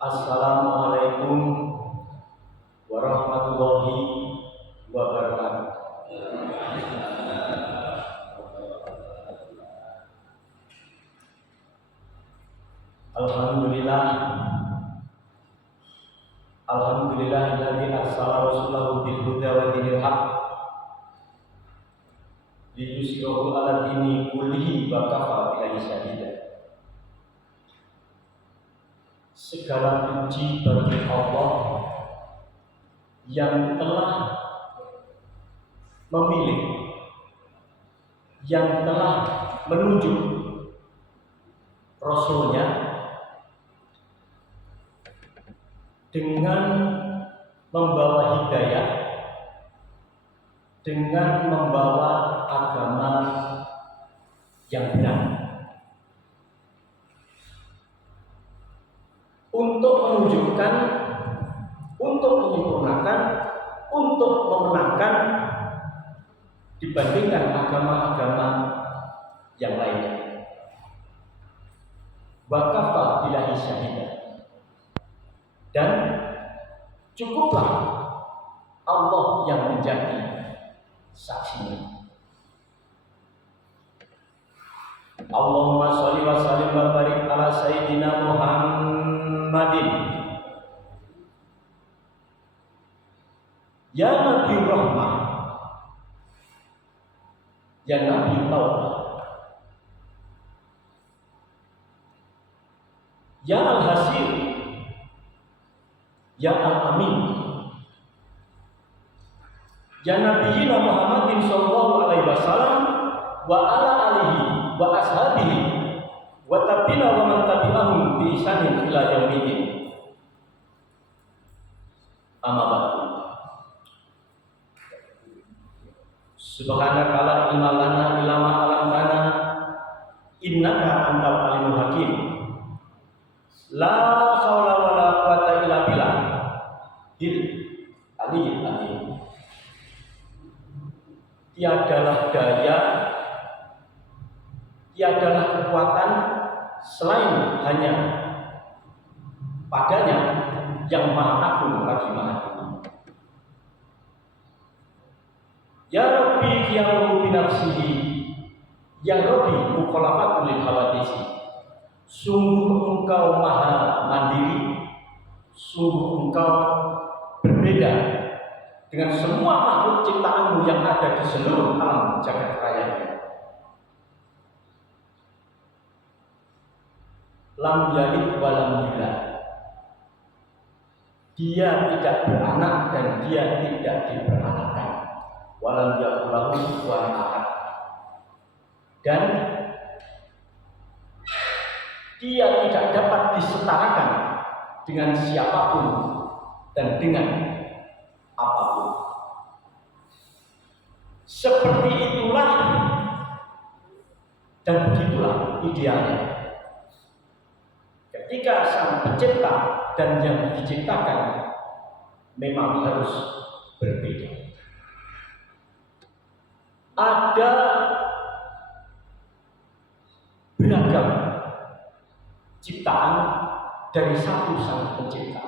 Assalamualaikum warahmatullahi wabarakatuh. Alhamdulillah alladzi arsala rasulahu bil huda wa dinil haqq liyusirahu 'ala dini kullihi wa kafa billahi shahida. Segala puji bagi Allah yang telah memilih, yang telah menunjuk Rasulnya dengan membawa hidayah, dengan membawa agama yang benar, untuk menunjukkan, untuk menyempurnakan, untuk memenangkan dibandingkan agama-agama yang lainnya. Wa kafa billahi syahida. Dan cukuplah Allah yang menjadi saksinya. Allahumma sholli wa sallim wa barik ala sayyidina Muhammadin. Ya Nabi Rahmah, ya Nabi Taubat, ya Al-Hasir, ya Al-Amin, ya Nabiyina Muhammadin sallallahu alaihi wasallam wa ala alihi wa ashabihi wa tabi'ina wa man tabi'ahum bi ihsanin ila yaumil. Amma ba'du. Subhanaka la ilma lana illa ma 'allamtana innaka antal alimul hakim. La haula wala quwwata illa billah. Hil aliyyil azim. Tiadalah daya, tiadalah kekuatan selain hanya padanya yang maha agung lagi maha tinggi. Ya Rabbi qiyamuhu binafsihi, ya Rabbi mukhalafatul lil hawadisi. Sungguh engkau maha mandiri, sungguh engkau berbeda dengan semua makhluk ciptaanmu yang ada di seluruh alam jagat raya ini. Lam yalid wa lam yulad. Dia tidak beranak dan dia tidak diperanakkan. Walam yakul lahu kufuwan ahad. Dan dia tidak dapat disetarakan dengan siapapun dan dengan apapun. Seperti itulah dan begitulah idealnya. Ketika sang pencipta dan yang diciptakan memang harus berbeda. Ada beragam ciptaan dari satu sang pencipta.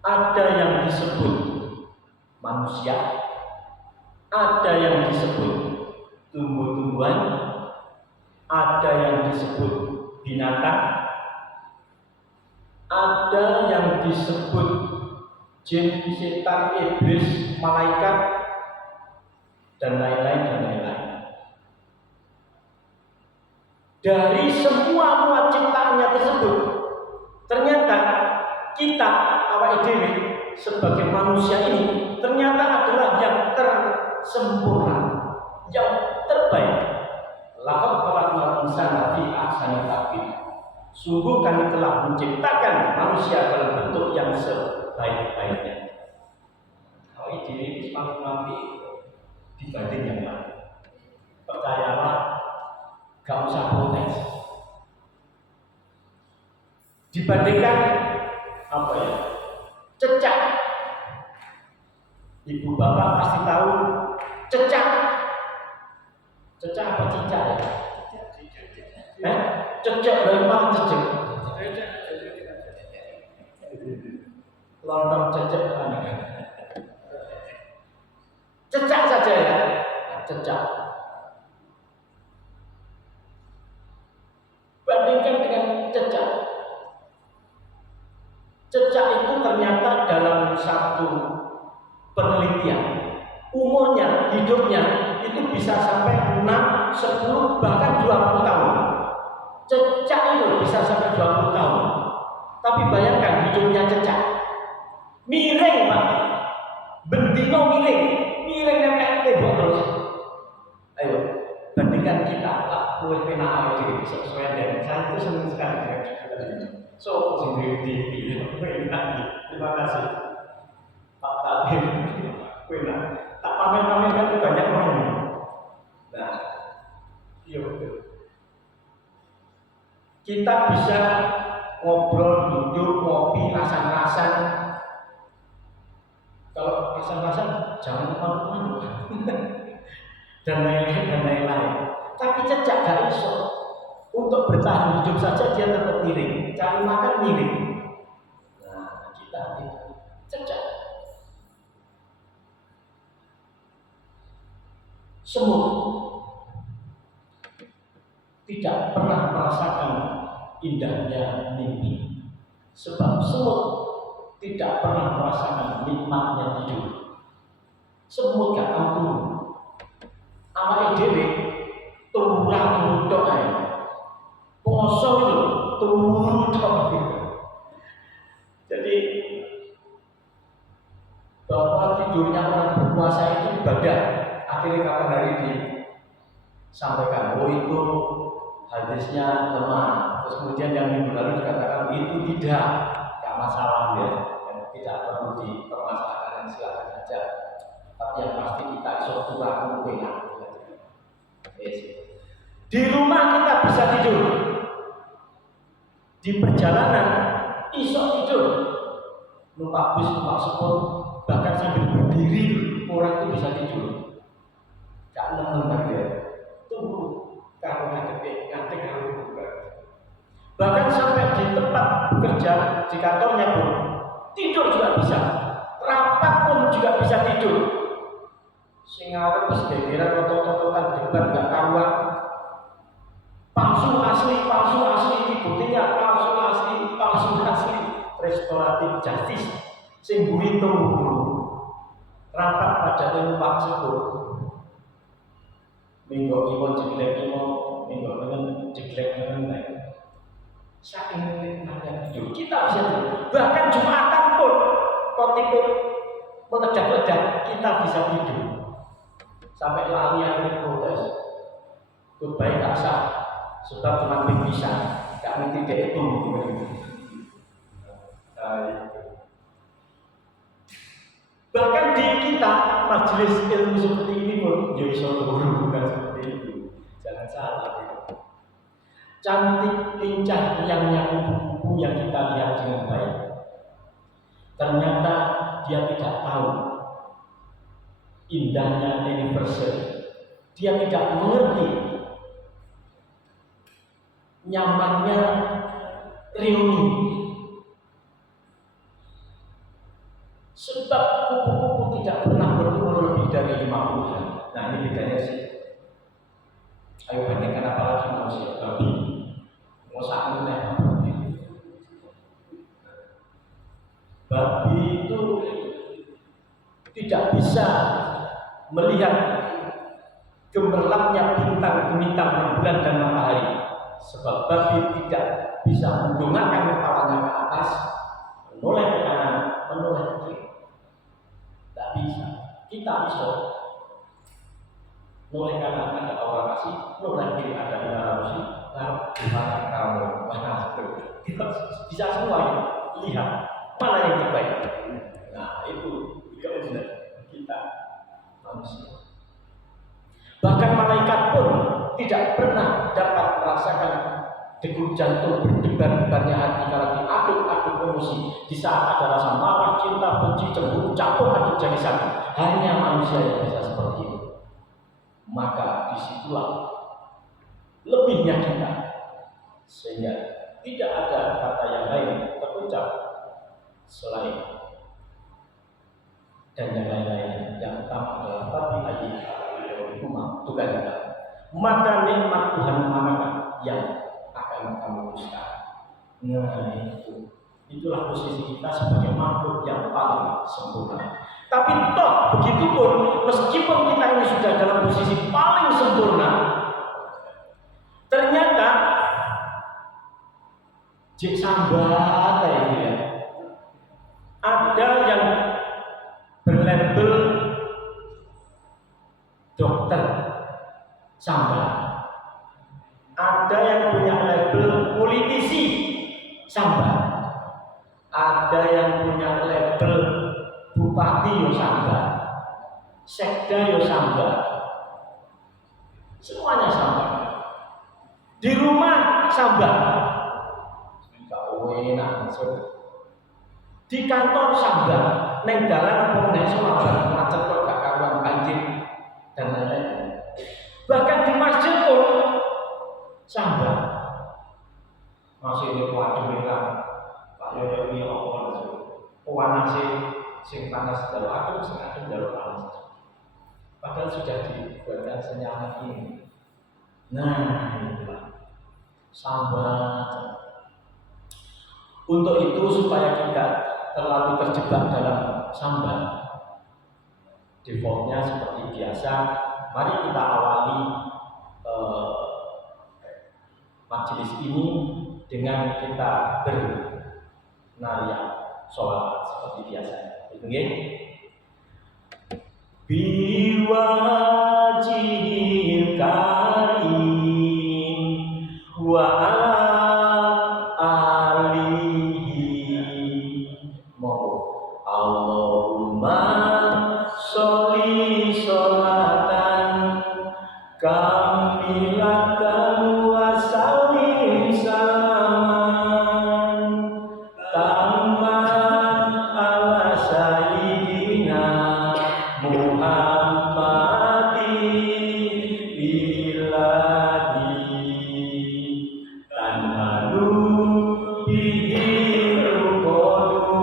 Ada yang disebut manusia, ada yang disebut tumbuh-tumbuhan, ada yang disebut binatang, ada yang disebut jin, setan, iblis, malaikat, dan lain-lain dan lain-lain. Dari semua muat ciptaannya tersebut, ternyata kita awake dhewe sebagai manusia ini ternyata adalah yang tersempurna, yang terbaik. Laqad khalaqnal insana fi ahsani taqwim. Sungguh kami telah menciptakan manusia dalam bentuk yang sebaik-baiknya. Awake dhewe paling apik dibanding yang lain. Percayalah, gak usah protes. Dibandingkan apa ya? Cecak. Ibu bapak pasti tahu cecak. Cecak apa cicak ya? Cecak dari mana cecak? lontong cecek cecak saja ya, cecak. Bandingkan dengan cecak. Cecak itu ternyata dalam satu penelitian umurnya, hidupnya itu bisa sampai 6, 10, bahkan 20 tahun. Cecak itu bisa sampai 20 tahun. Tapi bayangkan hidupnya cecak. Miring Pak. Bendino miring nempel tembok terus. Ayo, bandingkan kita lah, luwih penak awake dhewe sesuai dengan saya itu senang sekali. So, terima kasih Pak Tabir. Tak pamer-pamer kan banyak orang. Nah, iya betul. Kita bisa ngobrol, duduk, ngopi, rasan-rasan. Kalau rasan-rasan jangan malu-malu. dan lain-lain. Tapi cecak gak iso. Untuk bertahan hidup saja dia tetap miring, cari makan miring. Nah, kita tidak cecak. Semut tidak pernah merasakan indahnya mimpi, sebab semut tidak pernah merasakan nikmatnya hidup. Semut gak tahu turun. Awake dhewe turun tok ae. Poso itu turun tok. Jadi bahwa tidurnya orang berpuasa itu ibadah. Akhirnya kapan hari disampaikan, oh itu hadisnya lemah. Terus kemudian yang minggu lalu dikatakan itu tidak masalah ya, tidak perlu dipermasalahkan, silakan saja. Tapi yang pasti kita iso kurang enak. Di rumah kita bisa tidur, di perjalanan iso tidur, numpak bus, numpak sepur, bahkan sambil berdiri orang itu bisa tidur. Gak nemen ya, tunggu kalau ngadep kalau buka. Bahkan sampai di tempat bekerja, di kantornya pun tidur juga bisa. Rapat pun juga bisa tidur. Singawat wis gegeran otot-ototan debat gak karuan. Palsu asli ini buktinya palsu asli. Restoratif justice sing buri turu. Rapat pada numpak sepur. Minggu iwon jeglek dengan jeglek naik. Saking nikmatnya hidup kita bisa tidur. Bahkan Jumatan pun khotibnya meledak-ledak kita bisa tidur. Sampai lali akhirnya protes. Khotbah gak sah sebab cuma bisa gak ngerti dia itu. Bahkan di kita majelis ilmu seperti ini pun jadi suatu bukan seperti itu. Jangan salah. Cantik, lincah, riangnya kupu-kupu yang kita lihat dengan baik. Ternyata dia tidak tahu indahnya anniversary. Dia tidak mengerti nyamannya reuni. Sebab kupu-kupu tidak pernah berumur lebih dari 50 hari. Nah ini bedanya sih. Ayo bandingkan apalagi manusia, babi. Mau saat ini babi itu tidak bisa melihat gemerlapnya bintang-bintang bulan dan matahari. Sebab babi tidak bisa mendongakkan kepalanya ke atas, menoleh ke kanan, menoleh ke kiri. Tidak bisa. Kita bisa. Noleh kanan ada aura kasih, noleh kiri ada inara musik, ngarep gimana kamu? Wah, kita bisa semua ya. Lihat mana yang terbaik. Nah itu keujian kita manusia. Bahkan malaikat pun tidak pernah dapat merasakan degup jantung berdebar-debarnya hati kalau diaduk-aduk emosi di saat ada rasa marah, cinta, benci, cemburu, campur aduk jadi satu. Hanya manusia yang bisa seperti itu. Maka disitulah lebihnya kita, sehingga tidak ada kata yang lain terucap selain dan yang lain-lain. Yang pertama adalah tapi ayat rumah tukar kita. Maka nikmat Tuhan manakah yang akan kamu dustakan? Nah itulah posisi kita sebagai makhluk yang paling sempurna. Tapi toh begitu pun meskipun kita ini sudah dalam posisi paling sempurna, ternyata jek sambat kayak gitu ya. Ada yang berlabel dokter sambat, ada yang punya label politisi sambat, ada yang punya label bupati yo sambat, sekda yo sambat, semuanya sambat. Di rumah sambat, nggak enak maksud. Di kantor sambat, neng dalan apa neng sambat, macet kok gak karuan banjir dan lain-lain. Bahkan di masjid pun sambat. Masih ini waduh merah, Pak Yoyo ini apa? Panas sing panas jalur aku, sing adem jalur panas. Padahal sudah dibuatkan senyaman ini. Nah, itulah sambat. Untuk itu supaya tidak terlalu terjebak dalam sambat, defaultnya seperti biasa. Mari kita awali majelis ini dengan kita bernariah sholat seperti biasa. Itu nggih. Biwajihil karim wa alihi Allahumma sholli sholatan kamilatan wa sallim salaman tamman ala sayyidina Muhammadin ilahi tanhalu bihi ruqadu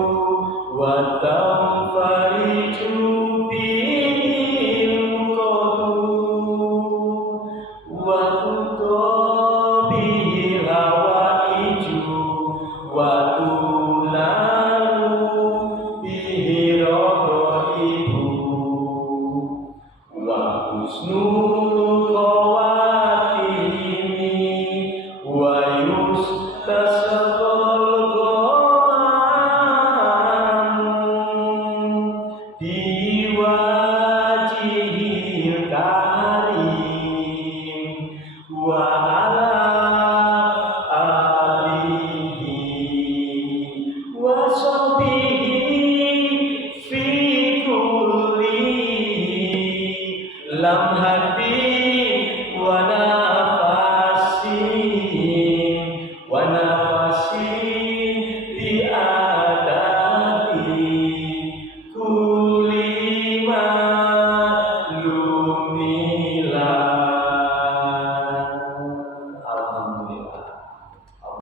wa tanfariju bihi ruqadu wa tuqo bihi hawaiju wa tulalu bihi rodoibu wa husnul khawatimi wa yustasqal ghamam biwajihil karim wa ala alihi wa sahbihi fi kulli lam hadi